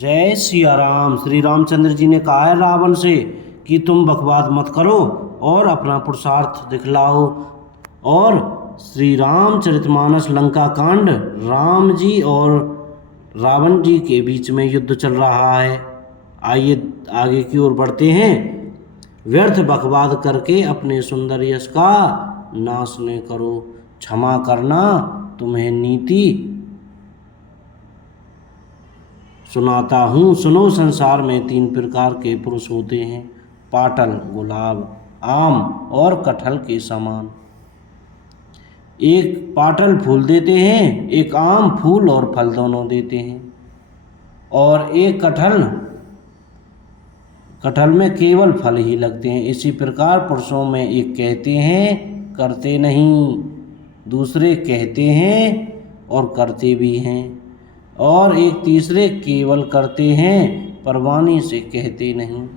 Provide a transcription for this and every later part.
जय सिया राम। श्री रामचंद्र जी ने कहा है रावण से कि तुम बकवाद मत करो और अपना पुरुषार्थ दिखलाओ। और श्री रामचरितमानस लंका कांड राम जी और रावण जी के बीच में युद्ध चल रहा है। आइए आगे की ओर बढ़ते हैं। व्यर्थ बकवाद करके अपने सुंदर यश का नाश न करो, क्षमा करना तुम्हें नीति सुनाता हूँ। सुनो, संसार में 3 प्रकार के पुरुष होते हैं, पाटल, गुलाब, आम और कटहल के समान। एक पाटल फूल देते हैं, एक आम फूल और फल दोनों देते हैं, और एक कटहल में केवल फल ही लगते हैं। इसी प्रकार पुरुषों में एक कहते हैं करते नहीं, दूसरे कहते हैं और करते भी हैं, और एक तीसरे केवल करते हैं पर वाणी से कहते नहीं।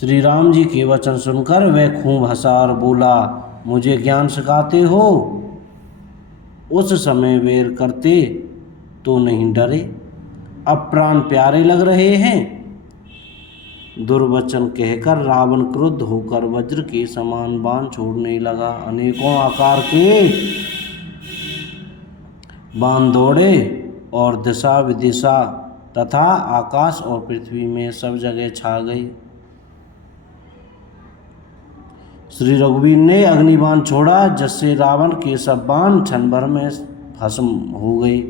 श्री राम जी के वचन सुनकर वह खूब हंसा और बोला, मुझे ज्ञान सिखाते हो? उस समय वेर करते तो नहीं डरे, अब प्राण प्यारे लग रहे हैं। दुर्वचन कहकर रावण क्रुद्ध होकर वज्र के समान बाण छोड़ने लगा। अनेकों आकार के बाण दौड़े और दिशा विदिशा तथा आकाश और पृथ्वी में सब जगह छा गई। श्री रघुवीर ने अग्निबाण छोड़ा, जिससे रावण के सब बाण क्षण भर में भस्म हो गए।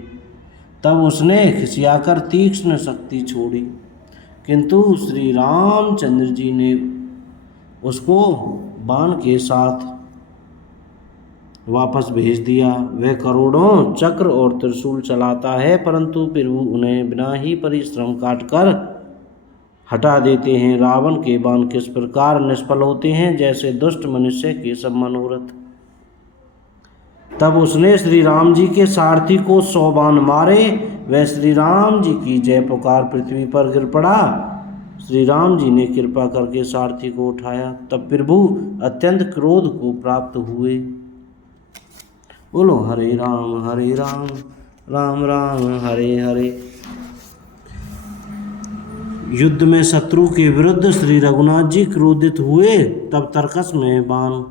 तब उसने खिसियाकर तीक्ष्ण शक्ति छोड़ी, किंतु श्री रामचंद्र जी ने उसको बाण के साथ वापस भेज दिया। वह करोड़ों चक्र और त्रिशूल चलाता है, परंतु फिर उन्हें बिना ही परिश्रम काटकर हटा देते हैं। रावण के बाण किस प्रकार निष्फल होते हैं, जैसे दुष्ट मनुष्य के सब मनोरथ। तब उसने श्री राम जी के सारथी को 100 बाण मारे। वह श्री राम जी की जय पुकार पृथ्वी पर गिर पड़ा। श्री राम जी ने कृपा करके सारथी को उठाया। तब प्रभु अत्यंत क्रोध को प्राप्त हुए। बोलो हरे राम राम राम हरे हरे। युद्ध में शत्रु के विरुद्ध श्री रघुनाथ जी क्रोधित हुए। तब तरकस में बाण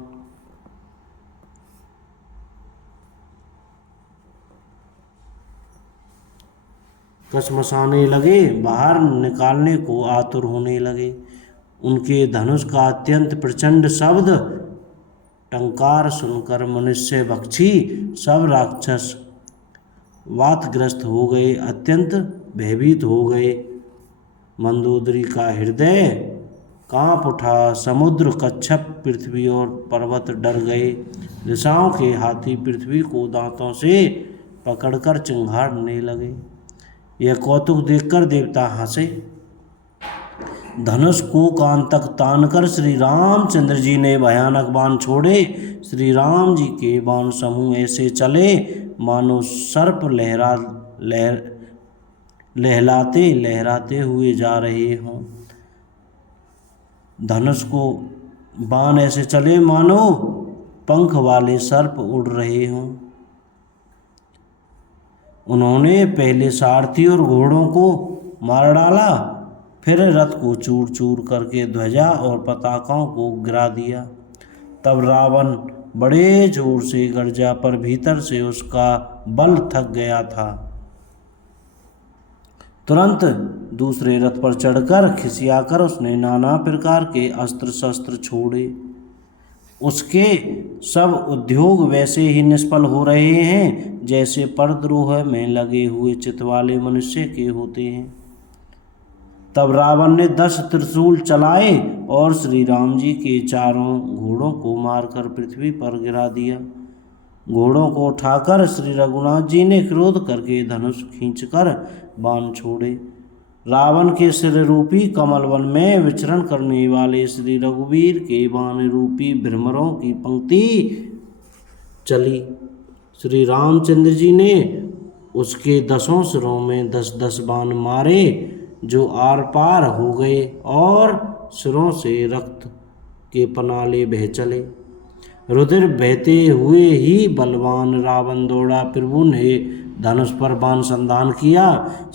कसमसाने लगे, बाहर निकालने को आतुर होने लगे। उनके धनुष का अत्यंत प्रचंड शब्द टंकार सुनकर मनुष्य भक्षी सब राक्षस वातग्रस्त हो गए, अत्यंत भयभीत हो गए। मंदोदरी का हृदय कांप उठा, समुद्र, कच्छप, पृथ्वी और पर्वत डर गए। दिशाओं के हाथी पृथ्वी को दांतों से पकड़कर चिंघाड़ने लगे। यह कौतुक देखकर देवता हंसे। धनुष को कान तक तानकर श्री रामचंद्र जी ने भयानक बाण छोड़े। श्री राम जी के बाण समूह ऐसे चले मानो सर्प लहलाते लहराते हुए जा रहे हों। धनुष को बाण ऐसे चले मानो पंख वाले सर्प उड़ रहे हों। उन्होंने पहले सारथी और घोड़ों को मार डाला, फिर रथ को चूर चूर करके ध्वजा और पताकाओं को गिरा दिया। तब रावण बड़े जोर से गरजा, पर भीतर से उसका बल थक गया था। तुरंत दूसरे रथ पर चढ़कर खिसियाकर उसने नाना प्रकार के अस्त्र शस्त्र छोड़े। उसके सब उद्योग वैसे ही निष्फल हो रहे हैं जैसे परद्रोह में लगे हुए चित वाले मनुष्य के होते हैं। तब रावण ने 10 त्रिशूल चलाए और श्री राम जी के चारों घोड़ों को मारकर पृथ्वी पर गिरा दिया। घोड़ों को उठाकर श्री रघुनाथ जी ने क्रोध करके धनुष खींचकर बाण छोड़े। रावण के सिर रूपी कमलवन में विचरण करने वाले श्री रघुवीर के बाण रूपी भ्रमरों की पंक्ति चली। श्री रामचंद्र जी ने उसके 10 सिरों में 10-10 बाण मारे, जो आर पार हो गए और सिरों से रक्त के पनाले बह चले। रुधिर बहते हुए ही बलवान रावण दौड़ा। प्रभु ने धनुष पर बाण संधान किया।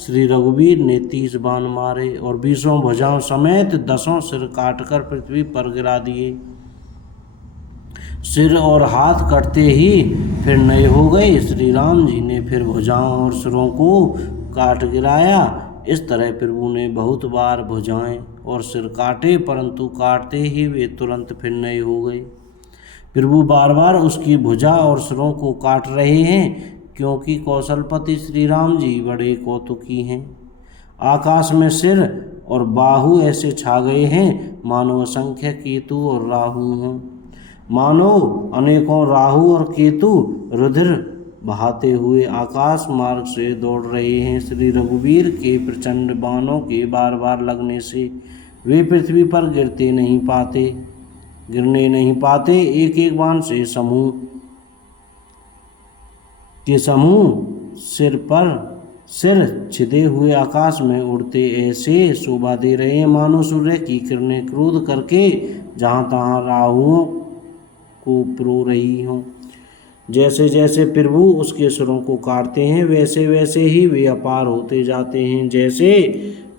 श्री रघुवीर ने 30 बाण मारे और 20 भुजाओं समेत 10 सिर काटकर पृथ्वी पर गिरा दिए। सिर और हाथ कटते ही फिर नए हो गए। श्री राम जी ने फिर भुजाओं और सिरों को काट गिराया। इस तरह प्रभु ने बहुत बार भुजाएं और सिर काटे, परंतु काटते ही वे तुरंत फिर नए हो गए। प्रभु बार बार उसकी भुजा और सिरों को काट रहे हैं, क्योंकि कौशलपति श्री राम जी बड़े कौतुकी हैं। आकाश में सिर और बाहु ऐसे छा गए हैं मानो असंख्य केतु और राहु हों। मानो अनेकों राहु और केतु रुधिर बहाते हुए आकाश मार्ग से दौड़ रहे हैं। श्री रघुवीर के प्रचंड बाणों के बार बार लगने से वे पृथ्वी पर गिरने नहीं पाते। एक एक बाण से समूह सिर छिदे हुए आकाश में उड़ते ऐसे शोभा दे रहे हैं मानो सूर्य की किरणें क्रोध करके जहाँ तहाँ राहुओं को प्रो रही हों। जैसे जैसे प्रभु उसके सिरों को काटते हैं, वैसे वैसे ही वे अपार होते जाते हैं। जैसे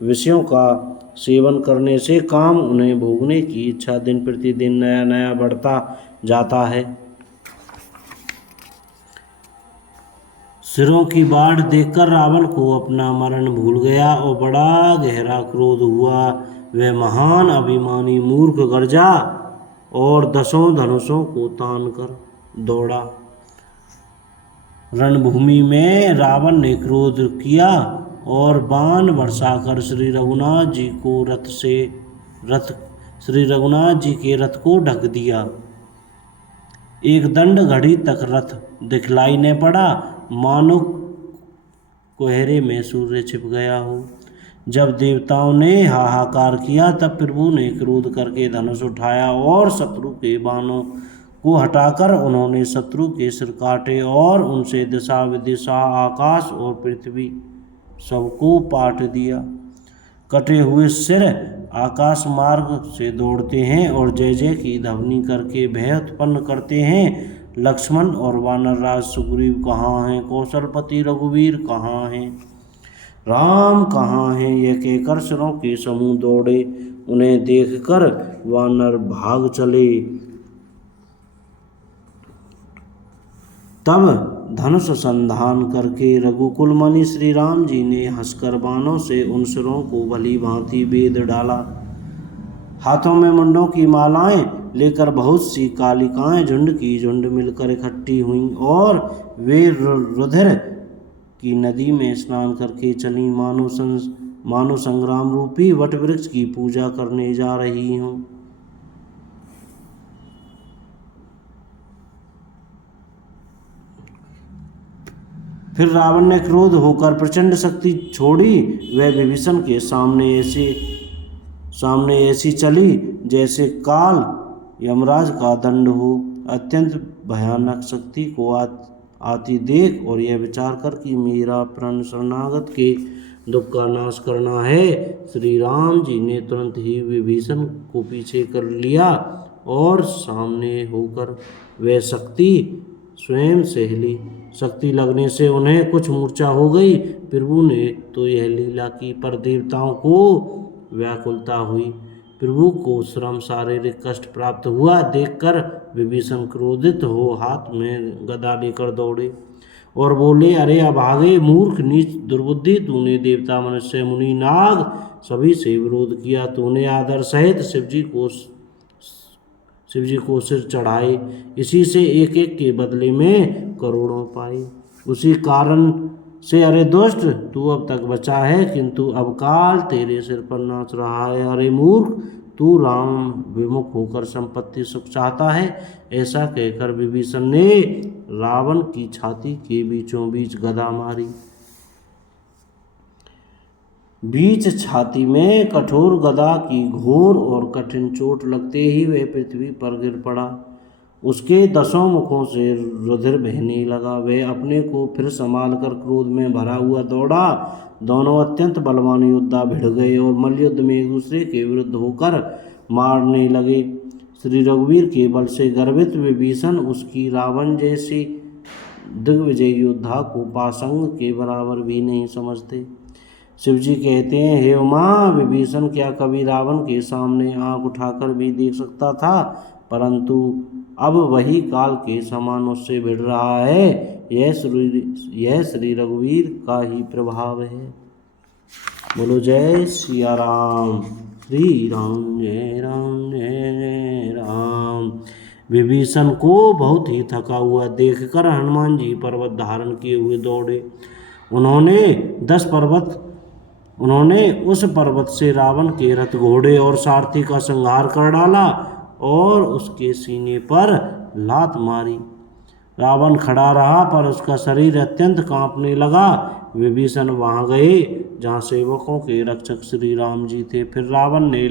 विषयों का सेवन करने से काम उन्हें भोगने की इच्छा दिन प्रतिदिन नया नया बढ़ता जाता है। सिरों की बाढ़ देखकर रावण को अपना मरण भूल गया और बड़ा गहरा क्रोध हुआ। वह महान अभिमानी मूर्ख गर्जा और 10 धनुषों को तान कर दौड़ा। रणभूमि में रावण ने क्रोध किया और बाण बरसाकर श्री रघुनाथ जी के रथ को ढक दिया। एक दंड घड़ी तक रथ दिखलाई न पड़ा, मानो कोहरे में सूर्य छिप गया हो। जब देवताओं ने हाहाकार किया, तब प्रभु ने क्रोध करके धनुष उठाया और शत्रु के बाणों को हटाकर उन्होंने शत्रु के सिर काटे और उनसे दिशा विदिशा आकाश और पृथ्वी सबको पाट दिया। कटे हुए सिर आकाश मार्ग से दौड़ते हैं और जय जय की ध्वनि करके भय उत्पन्न करते हैं। लक्ष्मण और वानरराज सुग्रीव कहाँ हैं? कौशलपति रघुवीर कहाँ हैं? राम कहाँ हैं? यह कहकर सिरों के समूह दौड़े। उन्हें देखकर वानर भाग चले। तब धनुष संधान करके रघुकुल मणि श्री राम जी ने हंसकर बाणों से उन सिरों को भली भांति बेध डाला। हाथों में मुंडों की मालाएं लेकर बहुत सी कालिकाएं झुंड की झुंड मिलकर इकट्ठी हुईं और वे रुधिर की नदी में स्नान करके चली, मानो संग्राम रूपी वट वृक्ष की पूजा करने जा रही हों। फिर रावण ने क्रोध होकर प्रचंड शक्ति छोड़ी। वह विभीषण के सामने ऐसी चली जैसे काल यमराज का दंड हो। अत्यंत भयानक शक्ति को आती देख और यह विचार कर कि मेरा प्राण शरणागत के दुख का नाश करना है, श्री राम जी ने तुरंत ही विभीषण को पीछे कर लिया और सामने होकर वह शक्ति स्वयं से हिली। शक्ति लगने से उन्हें कुछ मूर्छा हो गई। प्रभु ने तो यह लीला की, पर देवताओं को व्याकुलता हुई। प्रभु को श्रम शारीरिक कष्ट प्राप्त हुआ देखकर विभीषण क्रोधित हो हाथ में गदा लेकर दौड़े और बोले, अरे अभागे मूर्ख नीच दुर्बुद्धि, तूने देवता मनुष्य मुनि नाग सभी से विरोध किया। तूने आदर सहित शिव जी को सिर चढ़ाए, इसी से एक एक के बदले में करोड़ों पाए। उसी कारण से अरे दुष्ट, तू अब तक बचा है, किंतु अब काल तेरे सिर पर नाच रहा है। अरे मूर्ख, तू राम विमुख होकर संपत्ति सुख चाहता है। ऐसा कहकर विभीषण ने रावण की छाती के बीचों बीच गदा मारी। बीच छाती में कठोर गदा की घोर और कठिन चोट लगते ही वह पृथ्वी पर गिर पड़ा। उसके 10 मुखों से रुधिर बहने लगा। वह अपने को फिर संभाल कर क्रोध में भरा हुआ दौड़ा। दोनों अत्यंत बलवान योद्धा भिड़ गए और मल्लयुद्ध में एक दूसरे के विरुद्ध होकर मारने लगे। श्री रघुवीर के बल से गर्वित विभीषण उसकी रावण जैसी दिग्विजय योद्धा को पासंग के बराबर भी नहीं समझते। शिव जी कहते हैं, हे उमा, विभीषण क्या कभी रावण के सामने आंख उठाकर भी देख सकता था, परंतु अब वही काल के समान उससे भिड़ रहा है। यह श्री रघुवीर का ही प्रभाव है। बोलो जय सिया राम। श्री राम जय राम जय जय राम। विभीषण को बहुत ही थका हुआ देखकर हनुमान जी पर्वत धारण किए हुए दौड़े। उन्होंने उस पर्वत से रावण के रथ, घोड़े और सारथी का संहार कर डाला और उसके सीने पर लात मारी। रावण खड़ा रहा, पर उसका शरीर अत्यंत कांपने लगा। विभीषण वहां गए जहां सेवकों के रक्षक श्री राम जी थे। फिर रावण ने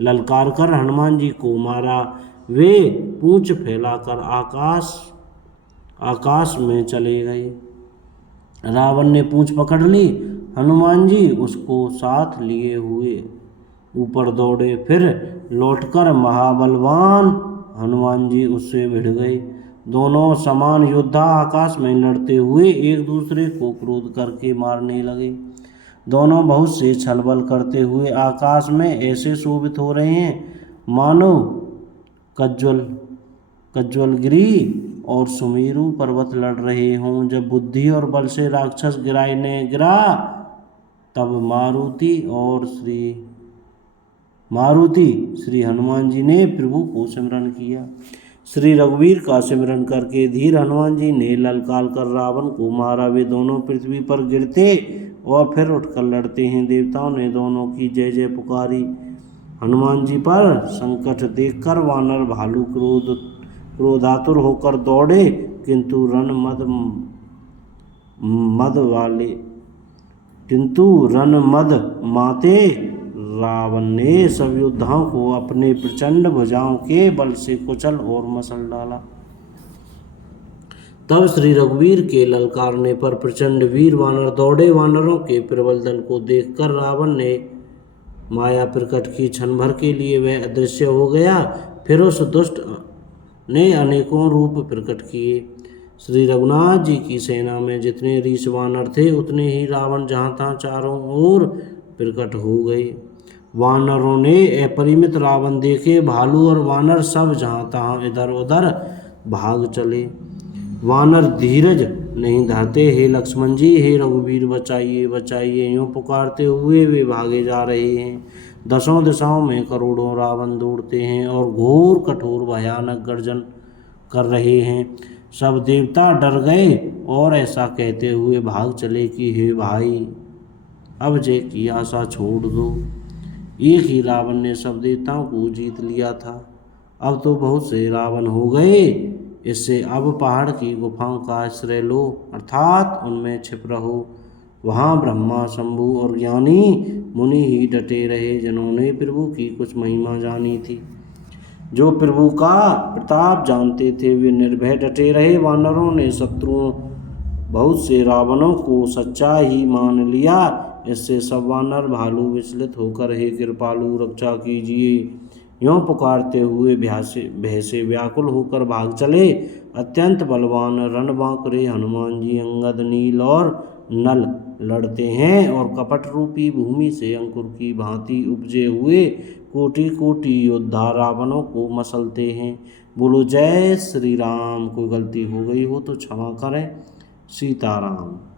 ललकार कर हनुमान जी को मारा। वे पूंछ फैलाकर आकाश में चले गए। रावण ने पूंछ पकड़ ली। हनुमान जी उसको साथ लिए हुए ऊपर दौड़े। फिर लौटकर महाबलवान हनुमान जी उससे भिड़ गए। दोनों समान योद्धा आकाश में लड़ते हुए एक दूसरे को क्रोध करके मारने लगे। दोनों बहुत से छलबल करते हुए आकाश में ऐसे शोभित हो रहे हैं मानो कज्जलगिरी और सुमेरु पर्वत लड़ रहे हों। जब बुद्धि और बल से राक्षस गिरा तब मारुति श्री हनुमान जी ने प्रभु को सिमरन किया। श्री रघुवीर का सिमरन करके धीर हनुमान जी ने ललकार कर रावण को मारा। वे दोनों पृथ्वी पर गिरते और फिर उठकर लड़ते हैं। देवताओं ने दोनों की जय जय पुकारी। हनुमान जी पर संकट देखकर वानर भालू क्रोधातुर होकर दौड़े, किंतु रणमद माते रावण ने सब योद्धाओं को अपने प्रचंड भुजाओं के बल से कुचल और मसल डाला। तब श्री रघुवीर के ललकारने पर प्रचंड वीर वानर दौड़े। वानरों के प्रबल दल को देखकर रावण ने माया प्रकट की। क्षण भर के लिए वह अदृश्य हो गया। फिर उस दुष्ट ने अनेकों रूप प्रकट किए। श्री रघुनाथ जी की सेना में जितने रीछ वानर थे, उतने ही रावण जहाँ तहाँ चारों ओर प्रकट हो गए। वानरों ने अपरिमित रावण देखे। भालू और वानर सब जहाँ तहाँ इधर उधर भाग चले। वानर धीरज नहीं धरते। हे लक्ष्मण जी, हे रघुवीर, बचाइए बचाइए, यूँ पुकारते हुए वे भागे जा रहे हैं। दसों दिशाओं में करोड़ों रावण दौड़ते हैं और घोर कठोर भयानक गर्जन कर रहे हैं। सब देवता डर गए और ऐसा कहते हुए भाग चले कि हे भाई, अब जय की आशा छोड़ दो। एक ही रावण ने सब देवताओं को जीत लिया था, अब तो बहुत से रावण हो गए। इससे अब पहाड़ की गुफाओं का आश्रय लो, अर्थात उनमें छिप रहो। वहाँ ब्रह्मा, शंभु और ज्ञानी मुनि ही डटे रहे, जिन्होंने प्रभु की कुछ महिमा जानी थी। जो प्रभु का प्रताप जानते थे, वे निर्भय डटे रहे। वानरों ने शत्रुओं बहुत से रावणों को सच्चा ही मान लिया। इससे सब वानर भालू विचलित होकर हे कृपालु, रक्षा कीजिए, यूँ पुकारते हुए भय से व्याकुल होकर भाग चले। अत्यंत बलवान रणबांकुरे हनुमान जी अंगद, नील और नल लड़ते हैं और कपट रूपी भूमि से अंकुर की भांति उपजे हुए कोटि कोटि योद्धा रावणों को मसलते हैं। बोलो जय श्री राम। कोई गलती हो गई हो तो क्षमा करें। सीताराम।